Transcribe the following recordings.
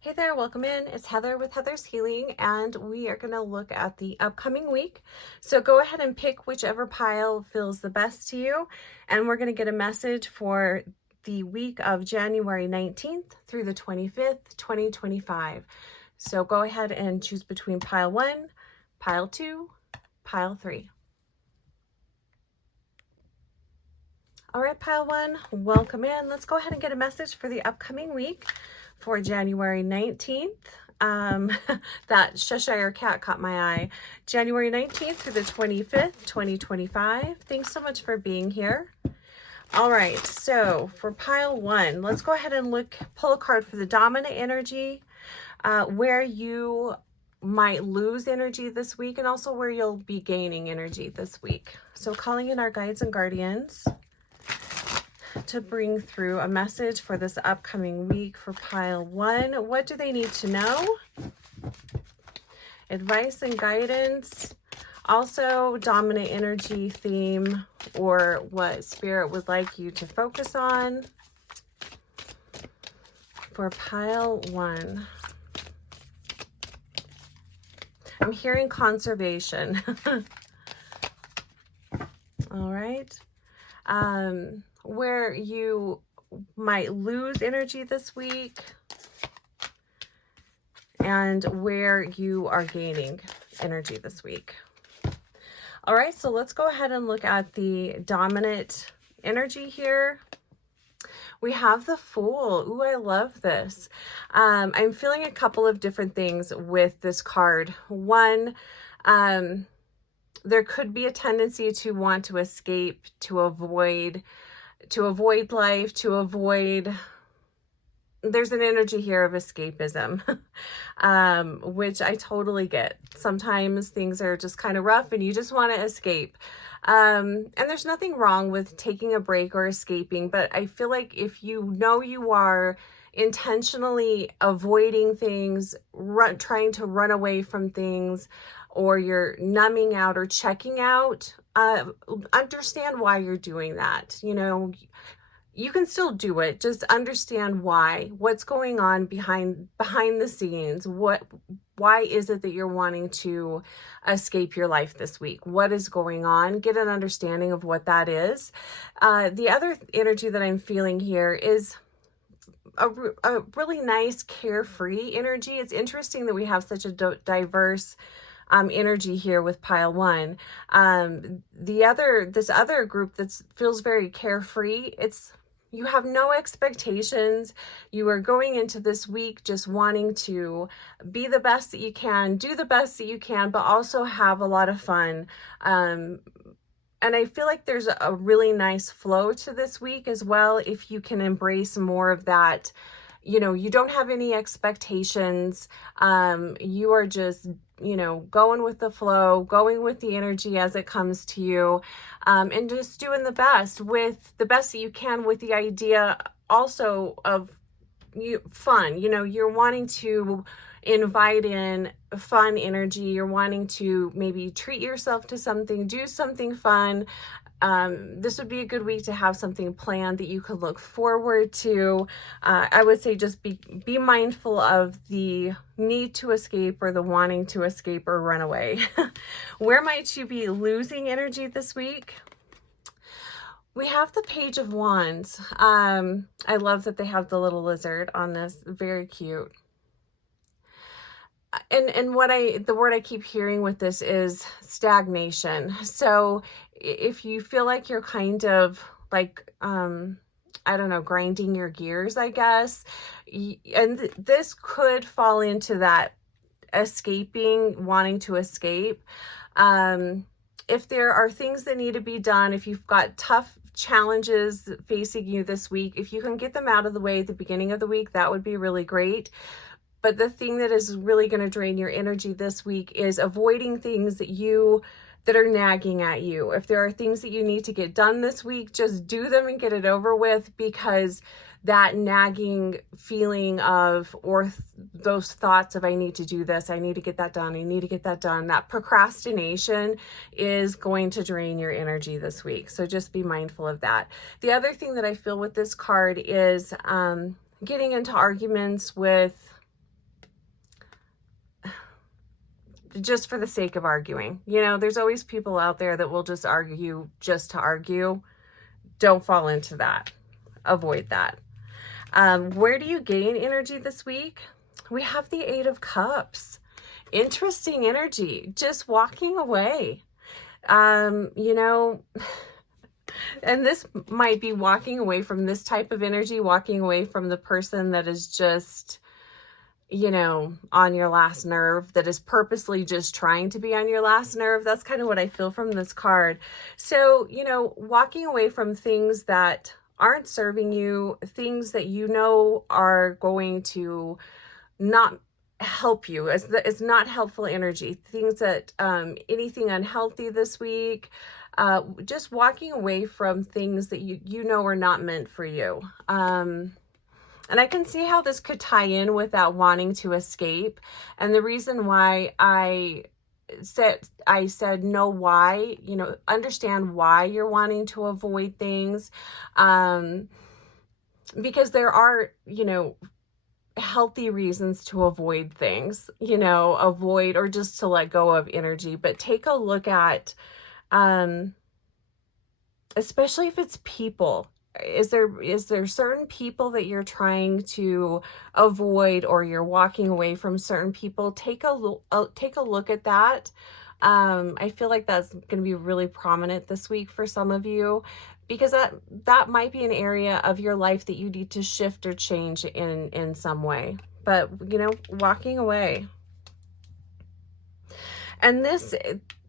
Hey there, welcome in. It's Heather with Heather's Healing, and we are going to look at the upcoming week. So go ahead and pick whichever pile feels the best to you, and we're going to get a message for the week of January 19th through the 25th, 2025. So go ahead and choose between pile 1, pile 2, pile 3. All right, pile 1, welcome in. Let's go ahead and get a message for the upcoming week for January 19th. That Cheshire cat caught my eye. January 19th through the 25th, 2025. Thanks so much for being here. All right, so for pile 1, let's go ahead and pull a card for the dominant energy, where you might lose energy this week, and also where you'll be gaining energy this week. So calling in our guides and guardians to bring through a message for this upcoming week for pile 1. What do they need to know? Advice and guidance. Also, dominant energy theme, or what spirit would like you to focus on for pile 1. I'm hearing conservation. All right. Where you might lose energy this week, and where you are gaining energy this week. All right, so let's go ahead and look at the dominant energy here. We have the Fool. Ooh, I love this. I'm feeling a couple of different things with this card. One, there could be a tendency to want to escape, to avoid life, there's an energy here of escapism, which I totally get. Sometimes things are just kind of rough and you just want to escape. And there's nothing wrong with taking a break or escaping, but I feel like if you know you are intentionally avoiding things, trying to run away from things, or you're numbing out or checking out, understand why you're doing that. You know, you can still do it. Just understand what's going on behind the scenes. Why is it that you're wanting to escape your life this week? What is going on? Get an understanding of what that is. The other energy that I'm feeling here is a really nice carefree energy. It's interesting that we have such a diverse energy here with pile 1. This other group that feels very carefree, you have no expectations. You are going into this week just wanting to be the best that you can, do the best that you can, but also have a lot of fun. And I feel like there's a really nice flow to this week as well, if you can embrace more of that. You know, you don't have any expectations. You are just, going with the flow, going with the energy as it comes to you, and just doing the best that you can, with the idea also of fun. You're wanting to invite in fun energy. You're wanting to maybe treat yourself to something, do something fun. This would be a good week to have something planned that you could look forward to. I would say just be mindful of the need to escape, or the wanting to escape or run away. Where might you be losing energy this week? We have the Page of Wands. I love that they have the little lizard on this. Very cute. And the word I keep hearing with this is stagnation. So if you feel like you're kind of like, I don't know, grinding your gears, I guess, and this could fall into that escaping, wanting to escape. If there are things that need to be done, if you've got tough challenges facing you this week, if you can get them out of the way at the beginning of the week, that would be really great. But the thing that is really going to drain your energy this week is avoiding things that are nagging at you. If there are things that you need to get done this week, just do them and get it over with, because that nagging feeling of, or those thoughts of, I need to do this, I need to get that done, I need to get that done, that procrastination is going to drain your energy this week. So just be mindful of that. The other thing that I feel with this card is getting into arguments with just for the sake of arguing. You know, there's always people out there that will just argue just to argue. Don't fall into that. Avoid that. Where do you gain energy this week? We have the Eight of Cups. Interesting energy, just walking away. You know, and this might be walking away from this type of energy, walking away from the person that is just, you know, on your last nerve, that is purposely just trying to be on your last nerve. That's kind of what I feel from this card. So, you know, walking away from things that aren't serving you, things that you know are going to not help you, it's not helpful energy, things that anything unhealthy this week, just walking away from things that you know are not meant for you. And I can see how this could tie in with that wanting to escape. And the reason why I said know why, you know, understand why you're wanting to avoid things, because there are, you know, healthy reasons to avoid things, you know, avoid or just to let go of energy. But take a look at, especially if it's people, is there certain people that you're trying to avoid, or you're walking away from certain people? Take a look at that. I feel like that's going to be really prominent this week for some of you, because that might be an area of your life that you need to shift or change in some way. But, you know, walking away. And this,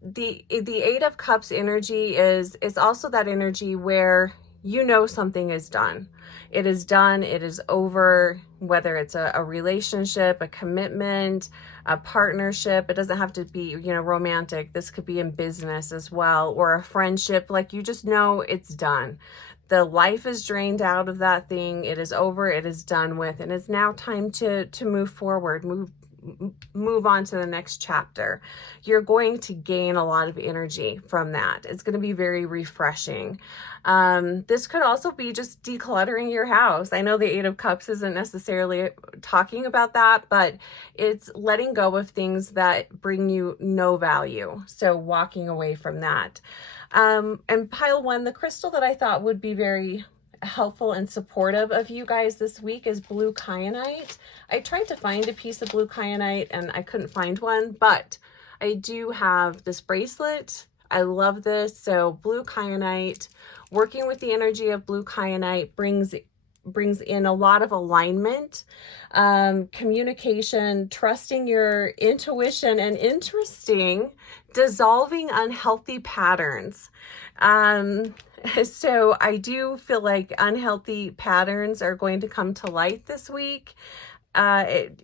the Eight of Cups energy is also that energy where you know something is done. It is done. It is over. Whether it's a relationship, a commitment, a partnership. It doesn't have to be, you know, romantic. This could be in business as well, or a friendship. Like, you just know it's done. The life is drained out of that thing. It is over. It is done with. And it's now time to move forward, move on to the next chapter. You're going to gain a lot of energy from that. It's going to be very refreshing. This could also be just decluttering your house. I know the Eight of Cups isn't necessarily talking about that, but it's letting go of things that bring you no value. So walking away from that. And pile one, the crystal that I thought would be very helpful and supportive of you guys this week is blue kyanite. I tried to find a piece of blue kyanite and I couldn't find one, but I do have this bracelet. I love this. So blue kyanite, working with the energy of blue kyanite brings in a lot of alignment, communication, trusting your intuition, and dissolving unhealthy patterns. So I do feel like unhealthy patterns are going to come to light this week.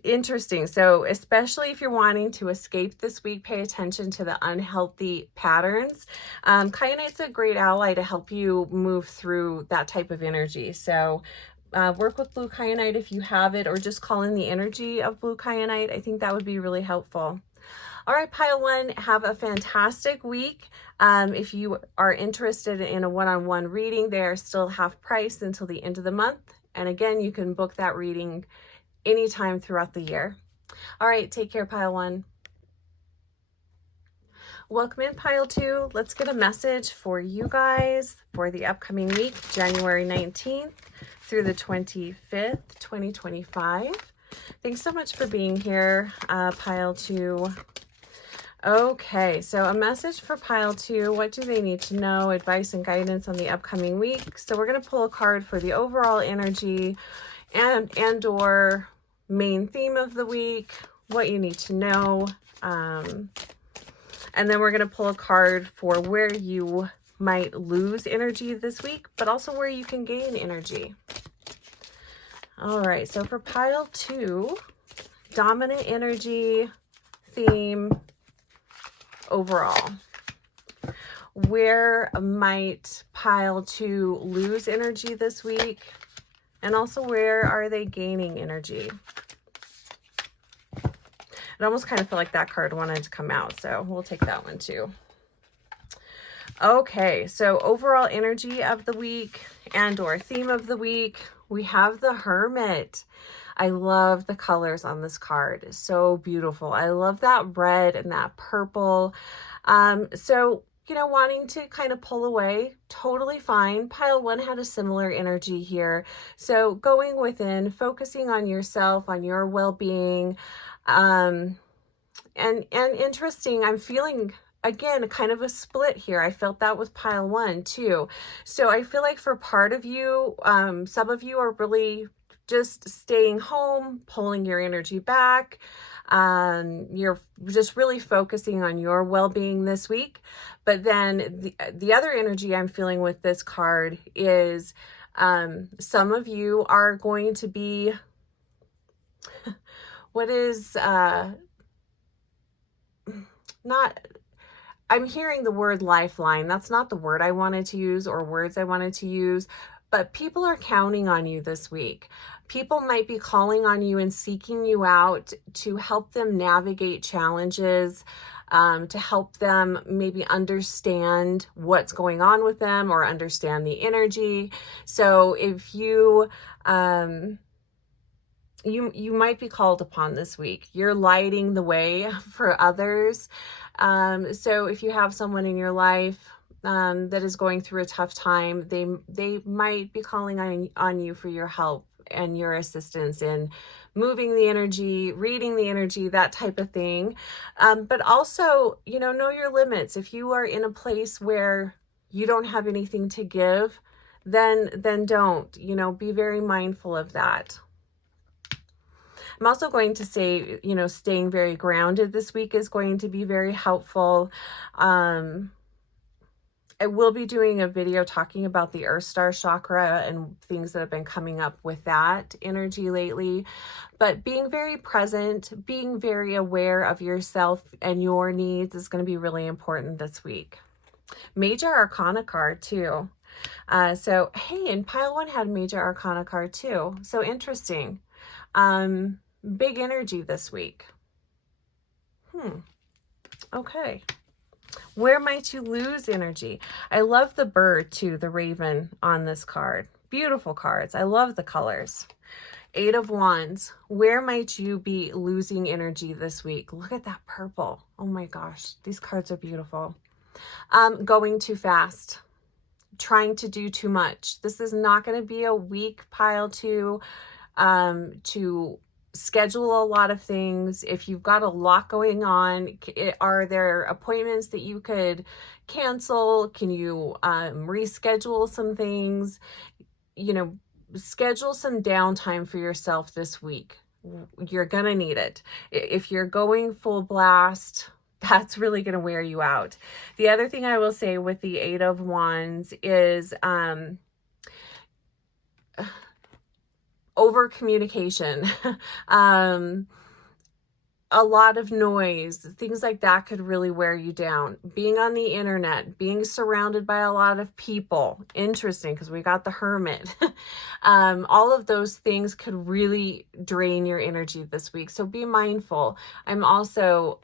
Interesting. So especially if you're wanting to escape this week, pay attention to the unhealthy patterns. Kyanite's a great ally to help you move through that type of energy. So work with blue kyanite if you have it, or just call in the energy of blue kyanite. I think that would be really helpful. All right, pile one, have a fantastic week. If you are interested in a one-on-one reading, they are still half price until the end of the month. And again, you can book that reading anytime throughout the year. All right, take care, pile one. Welcome in, pile two. Let's get a message for you guys for the upcoming week, January 19th through the 25th, 2025. Thanks so much for being here, pile two. Okay, so a message for pile two. What do they need to know? Advice and guidance on the upcoming week. So we're going to pull a card for the overall energy and or main theme of the week, what you need to know. And then we're going to pull a card for where you might lose energy this week, but also where you can gain energy. All right, so for pile two, dominant energy, theme, overall. Where might pile two lose energy this week? And also, where are they gaining energy? It almost kind of felt like that card wanted to come out, so we'll take that one too. Okay, so overall energy of the week and or theme of the week, we have the Hermit. I love the colors on this card. So beautiful. I love that red and that purple. So, you know, wanting to kind of pull away, totally fine. Pile one had a similar energy here. So going within, focusing on yourself, on your well-being, and interesting, I'm feeling again kind of a split here. I felt that with pile one too. So I feel like for part of you, some of you are really just staying home, pulling your energy back. You're just really focusing on your well-being this week. But then the other energy I'm feeling with this card is some of you are going to be what is not, I'm hearing the word lifeline. That's not the word I wanted to use or words I wanted to use, but people are counting on you this week. People might be calling on you and seeking you out to help them navigate challenges, to help them maybe understand what's going on with them or understand the energy. So if you, you might be called upon this week. You're lighting the way for others. So if you have someone in your life that is going through a tough time, they might be calling on you for your help and your assistance in moving the energy, reading the energy, that type of thing. But also, you know your limits. If you are in a place where you don't have anything to give, then don't, be very mindful of that. I'm also going to say, staying very grounded this week is going to be very helpful. I will be doing a video talking about the Earth Star chakra and things that have been coming up with that energy lately. But being very present, being very aware of yourself and your needs is going to be really important this week. Major Arcana card too. So, hey, and pile one had Major Arcana card too. So interesting. Big energy this week. Okay. Where might you lose energy? I love the bird too, the raven on this card. Beautiful cards. I love the colors. 8 of Wands. Where might you be losing energy this week? Look at that purple. Oh my gosh. These cards are beautiful. Going too fast. Trying to do too much. This is not going to be a weak pile to schedule a lot of things. If you've got a lot going on, are there appointments that you could cancel? Can you reschedule some things? Schedule some downtime for yourself this week. You're gonna need it. If you're going full blast, that's really going to wear you out. The other thing I will say with the 8 of Wands is over communication. A lot of noise, things like that could really wear you down. Being on the internet, being surrounded by a lot of people. Interesting, because we got the Hermit. All of those things could really drain your energy this week. So be mindful. I'm also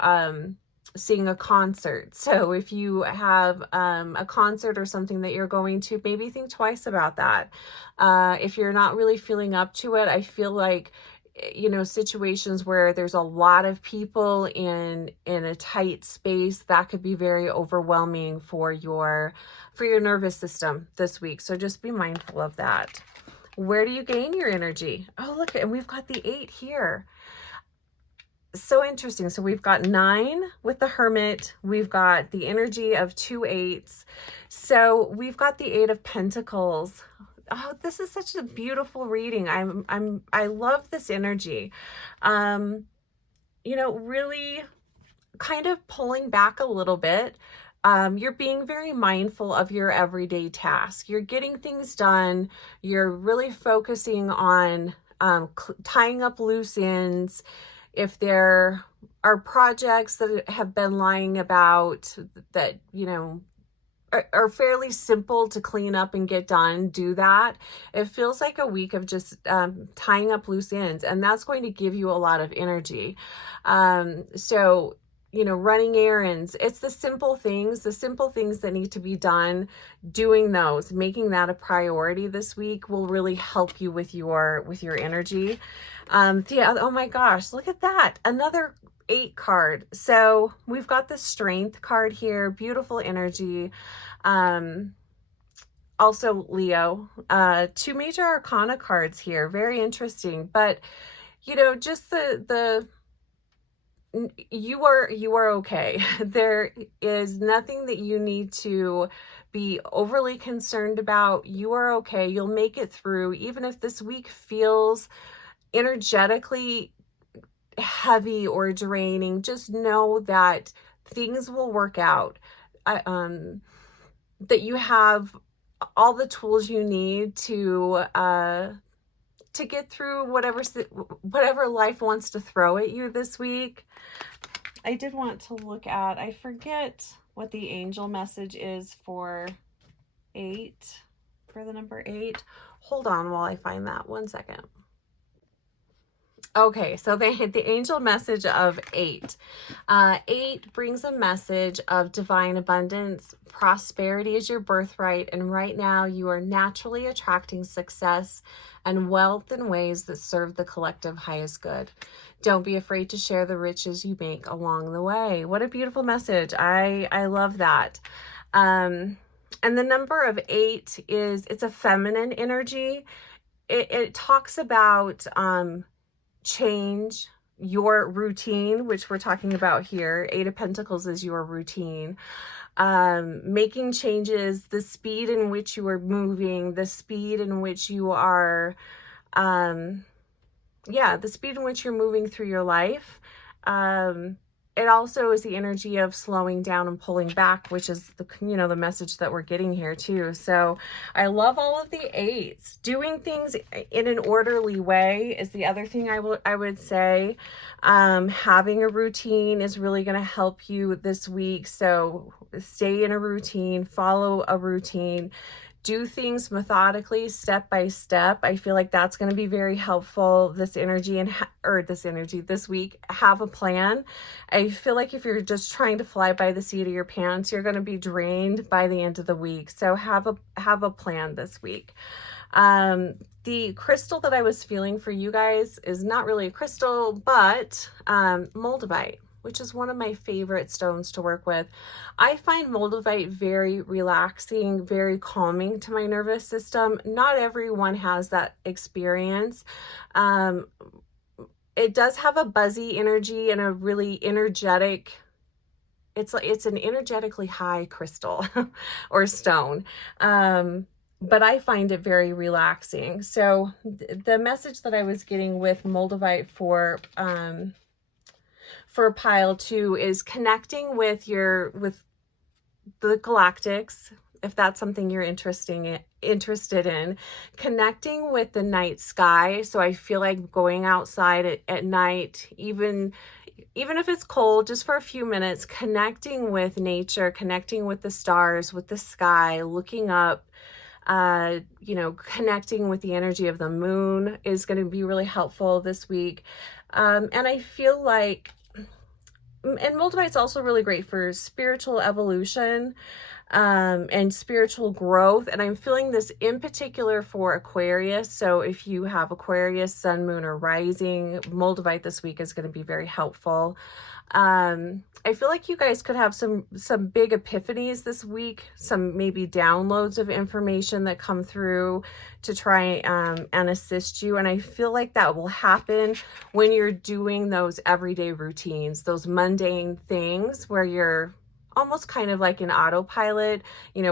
seeing a concert. So if you have a concert or something that you're going to, maybe think twice about that. If you're not really feeling up to it, I feel like, situations where there's a lot of people in a tight space, that could be very overwhelming for your nervous system this week. So just be mindful of that. Where do you gain your energy? Oh, look, and we've got the 8 here. So interesting. So we've got 9 with the Hermit. We've got the energy of 2 8s. So we've got the 8 of Pentacles. Oh, this is such a beautiful reading. I love this energy. Really kind of pulling back a little bit. You're being very mindful of your everyday task. You're getting things done. You're really focusing on tying up loose ends. If there are projects that have been lying about that, are fairly simple to clean up and get done, do that. It feels like a week of just tying up loose ends, and that's going to give you a lot of energy. So you know, running errands. It's the simple things that need to be done. Doing those, making that a priority this week will really help you with your energy. Yeah, oh my gosh, look at that. Another 8 card. So we've got the strength card here, beautiful energy. Also Leo, 2 major arcana cards here, very interesting. But you know, just you are okay. There is nothing that you need to be overly concerned about. You are okay. You'll make it through, even if this week feels energetically heavy or draining. Just know that things will work out. That you have all the tools you need to get through whatever life wants to throw at you this week. I did want to look at, I forget what the angel message is for 8, for the number 8. Hold on while I find that. 1 second. Okay, so the angel message of 8. 8 brings a message of divine abundance. Prosperity is your birthright, and right now you are naturally attracting success and wealth in ways that serve the collective highest good. Don't be afraid to share the riches you make along the way. What a beautiful message. I love that. And the number of 8 it's a feminine energy. It talks about change, your routine, which we're talking about here. 8 of Pentacles is your routine. Making changes, the speed in which you are moving, the speed in which you are, the speed in which you're moving through your life. It also is the energy of slowing down and pulling back, which is the message that we're getting here too. So I love all of the 8s. Doing things in an orderly way is the other thing I would say. Having a routine is really going to help you this week. So stay in a routine, follow a routine. Do things methodically, step by step. I feel like that's going to be very helpful this week. Have a plan. I feel like if you're just trying to fly by the seat of your pants, you're going to be drained by the end of the week. So have a plan this week. The crystal that I was feeling for you guys is not really a crystal, but moldavite, which is one of my favorite stones to work with. I find moldavite very relaxing, very calming to my nervous system. Not everyone has that experience. It does have a buzzy energy and a really energetic, it's an energetically high crystal or stone. But I find it very relaxing. So the message that I was getting with moldavite for pile 2 is connecting with the galactics, if that's something you're interested in, connecting with the night sky. So I feel like going outside at night, even if it's cold, just for a few minutes, connecting with nature, connecting with the stars, with the sky, looking up, connecting with the energy of the moon is going to be really helpful this week. And I feel like, and moldavite's also really great for spiritual evolution and spiritual growth. And I'm feeling this in particular for Aquarius. So if you have Aquarius, sun, moon, or rising, moldavite this week is going to be very helpful. I feel like you guys could have some big epiphanies this week, some maybe downloads of information that come through to try and assist you. And I feel like that will happen when you're doing those everyday routines, those mundane things where you're almost kind of like an autopilot,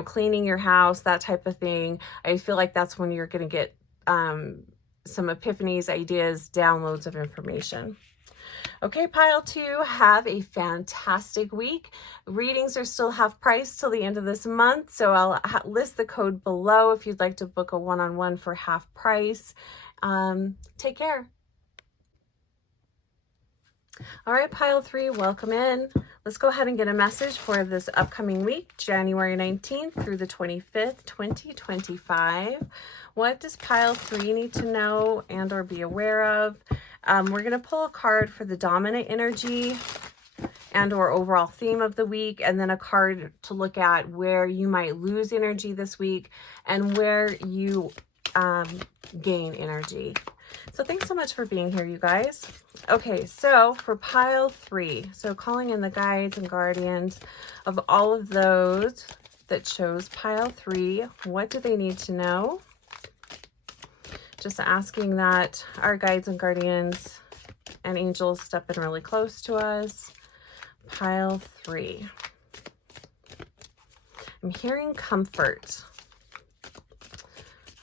cleaning your house, that type of thing. I feel like that's when you're going to get some epiphanies, ideas, downloads of information. Okay, pile 2, have a fantastic week. Readings are still half price till the end of this month, so I'll list the code below if you'd like to book a one-on-one for half price. Take care. All right, pile 3, welcome in. Let's go ahead and get a message for this upcoming week, January 19th through the 25th, 2025. What does pile 3 need to know and or be aware of? We're going to pull a card for the dominant energy and or overall theme of the week, and then a card to look at where you might lose energy this week and where you gain energy. So thanks so much for being here, you guys. Okay, so for pile 3, so calling in the guides and guardians of all of those that chose pile 3, what do they need to know? Just asking that our guides and guardians and angels step in really close to us. Pile 3. I'm hearing comfort.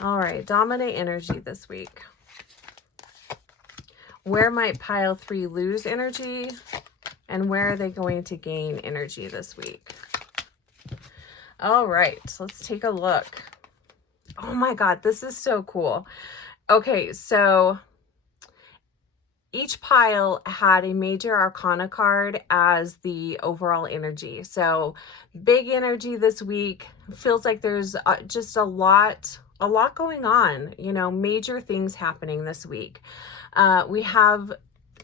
All right, dominate energy this week. Where might pile 3 lose energy, and where are they going to gain energy this week? All right, so let's take a look. Oh my God, this is so cool. Okay, so each pile had a major arcana card as the overall energy. So big energy this week. Feels like there's just a lot going on, you know, major things happening this week. We have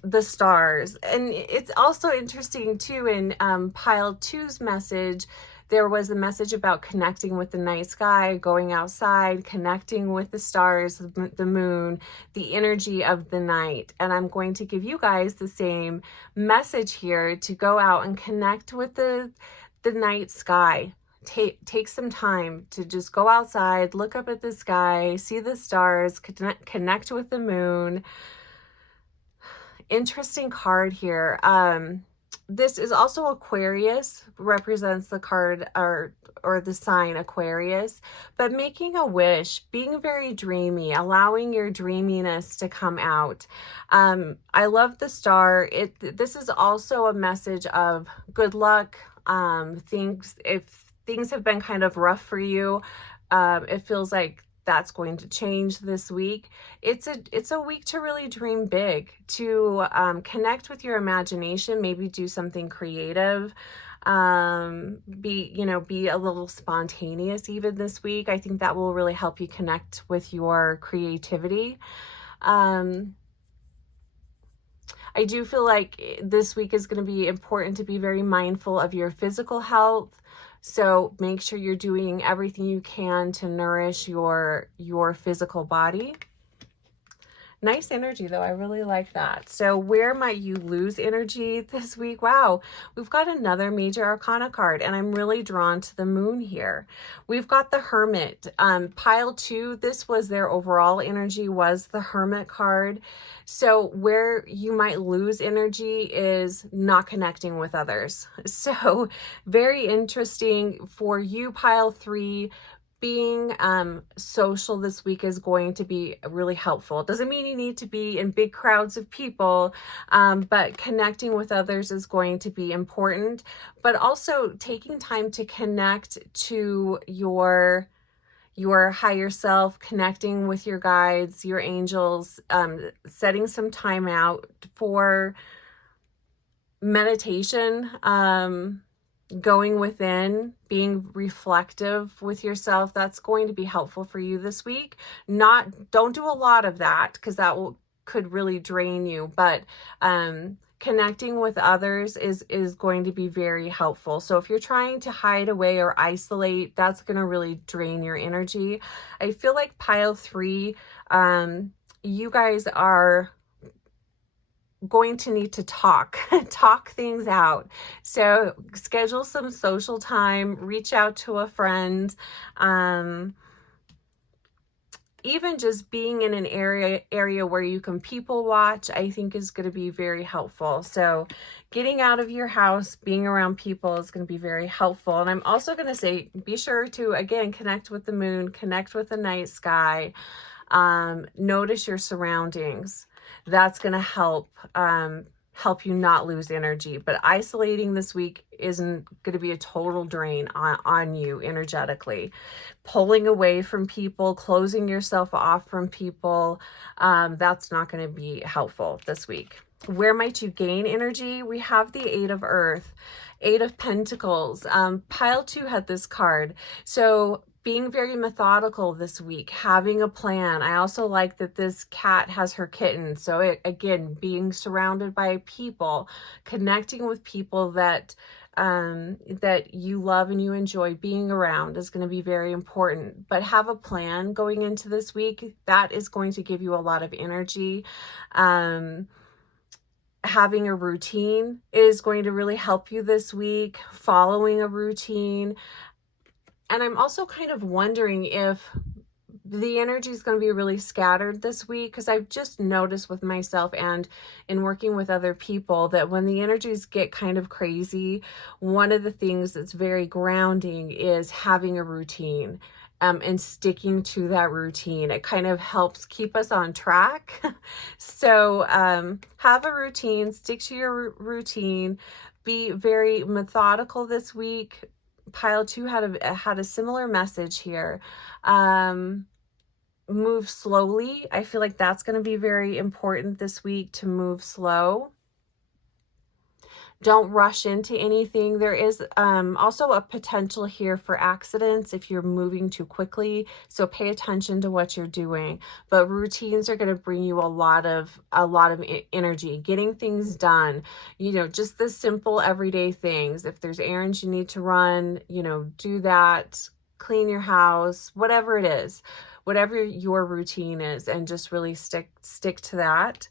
the stars, and it's also interesting too in pile 2's message. There was a message about connecting with the night sky, going outside, connecting with the stars, the moon, the energy of the night. And I'm going to give you guys the same message here to go out and connect with the night sky. Take some time to just go outside, look up at the sky, see the stars, connect with the moon. Interesting card here. This is also Aquarius, represents the card or the sign Aquarius, but making a wish, being very dreamy, allowing your dreaminess to come out. I love the star. This is also a message of good luck. If things have been kind of rough for you, it feels like that's going to change this week. It's a week to really dream big, to connect with your imagination, maybe do something creative, be a little spontaneous even this week. I think that will really help you connect with your creativity. I do feel like this week is going to be important to be very mindful of your physical health. So make sure you're doing everything you can to nourish your physical body. Nice energy though, I really like that. So where might you lose energy this week? Wow, we've got another major arcana card, and I'm really drawn to the moon here. We've got the Hermit. Pile 2, this was their overall energy, was the Hermit card. So where you might lose energy is not connecting with others. So very interesting for you, pile 3. Being social this week is going to be really helpful. It doesn't mean you need to be in big crowds of people, but connecting with others is going to be important. But also taking time to connect to your higher self, connecting with your guides, your angels, setting some time out for meditation, going within, being reflective with yourself. That's going to be helpful for you this week. Don't do a lot of that, because that could really drain you, but connecting with others is going to be very helpful. So if you're trying to hide away or isolate, that's going to really drain your energy. I feel like pile 3, you guys are going to need to talk things out. So schedule some social time, reach out to a friend. Even just being in an area where you can people watch, I think is going to be very helpful. So getting out of your house, being around people is going to be very helpful. And I'm also going to say, be sure to, again, connect with the moon, connect with the night sky, notice your surroundings. That's going to help you not lose energy. But isolating this week isn't going to be a total drain on you energetically. Pulling away from people, closing yourself off from people, that's not going to be helpful this week. Where might you gain energy? We have the 8 of Earth, 8 of Pentacles. Pile 2 had this card. So being very methodical this week, having a plan. I also like that this cat has her kitten. So again, being surrounded by people, connecting with people that that you love and you enjoy being around is going to be very important. But have a plan going into this week. That is going to give you a lot of energy. Having a routine is going to really help you this week, following a routine. And I'm also kind of wondering if the energy is going to be really scattered this week, because I've just noticed with myself and in working with other people that when the energies get kind of crazy, one of the things that's very grounding is having a routine. And sticking to that routine. It kind of helps keep us on track. So have a routine, stick to your routine, be very methodical this week. Pile 2 had a similar message here. Move slowly. I feel like that's going to be very important this week, to move slow. Don't rush into anything. There is also a potential here for accidents if you're moving too quickly. So pay attention to what you're doing. But routines are going to bring you a lot of energy, getting things done. You know, just the simple everyday things. If there's errands you need to run, you know, do that. Clean your house, whatever it is, whatever your routine is, and just really stick to that.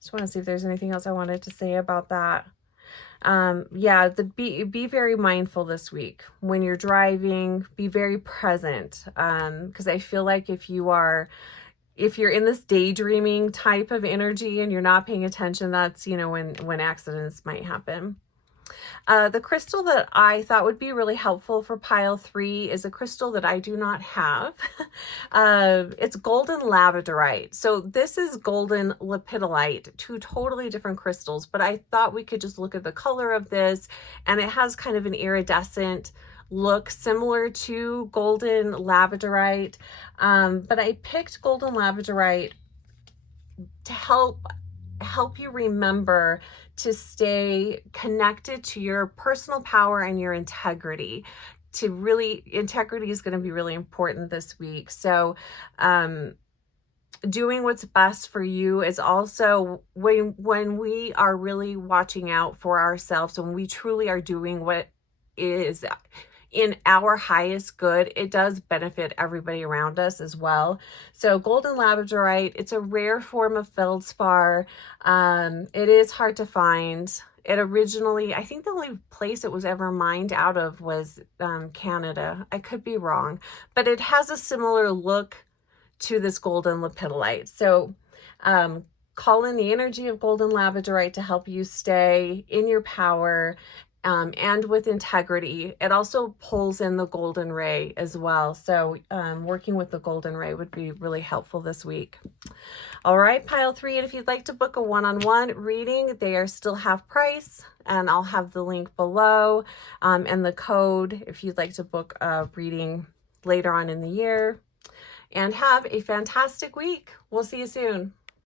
Just want to see if there's anything else I wanted to say about that. Yeah, be very mindful this week when you're driving. Be very present, because I feel like if you're in this daydreaming type of energy and you're not paying attention, that's, you know, when accidents might happen. The crystal that I thought would be really helpful for pile 3 is a crystal that I do not have. It's golden labradorite. So this is golden lepidolite, 2 totally different crystals, but I thought we could just look at the color of this, and it has kind of an iridescent look similar to golden labradorite. But I picked golden labradorite to help you remember to stay connected to your personal power and your integrity. Integrity is going to be really important this week. So doing what's best for you is also when we are really watching out for ourselves, when we truly are doing what is in our highest good, it does benefit everybody around us as well. So golden labradorite, it's a rare form of feldspar. It is hard to find. It originally, I think the only place it was ever mined out of was Canada. I could be wrong, but it has a similar look to this golden lepidolite. So call in the energy of golden labradorite to help you stay in your power and with integrity. It also pulls in the golden ray as well. So working with the golden ray would be really helpful this week. All right, pile 3, and if you'd like to book a one-on-one reading, they are still half price, and I'll have the link below and the code if you'd like to book a reading later on in the year. And have a fantastic week. We'll see you soon.